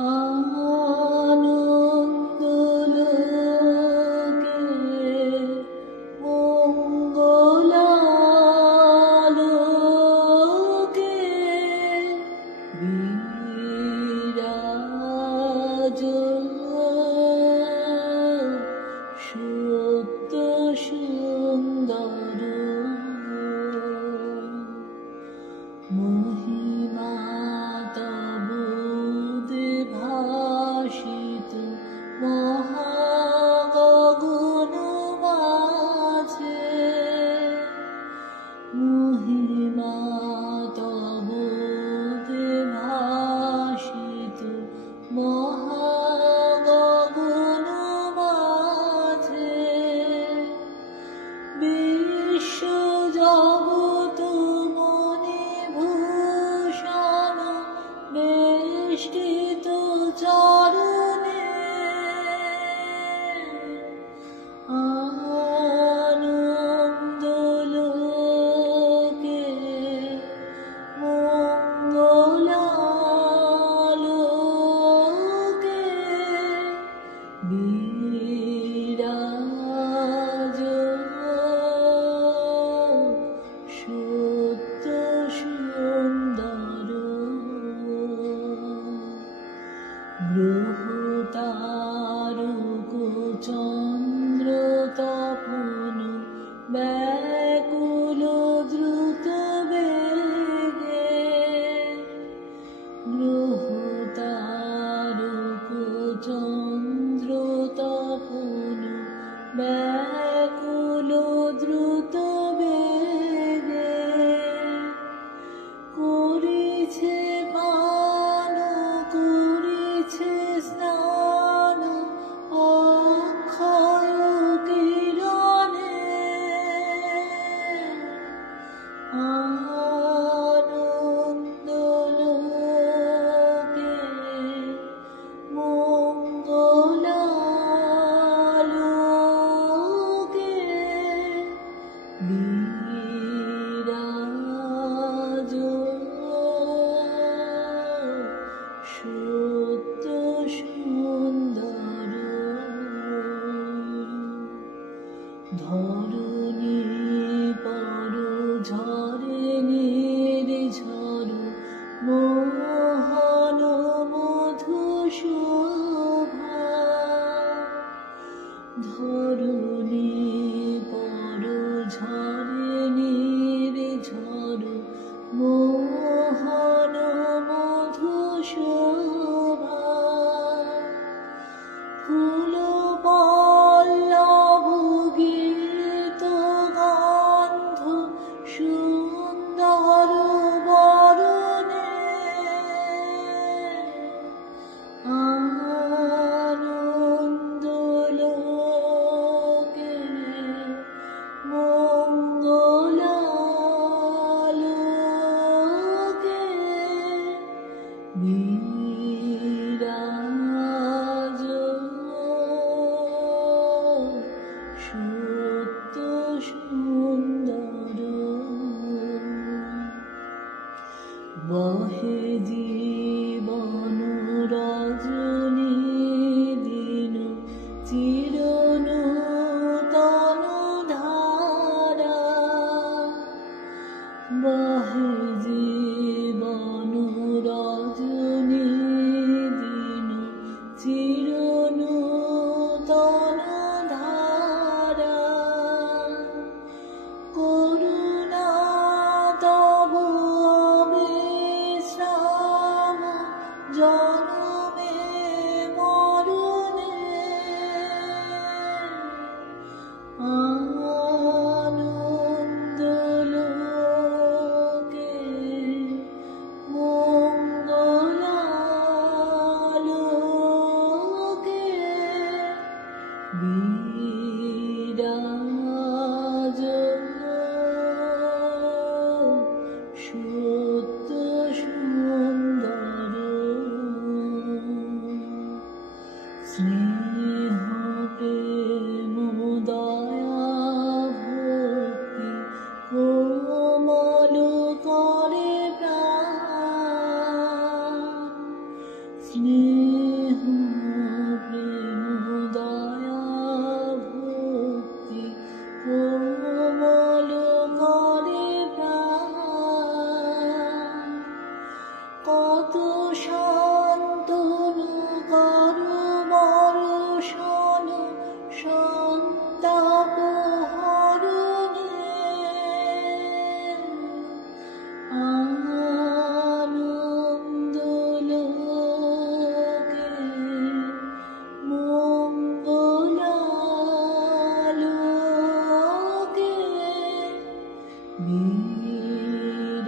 Oh. চন্দ্র তপন ব্যাকুল স্নেহ প্রেম দয়া ভক্তি কোমল করে কত সব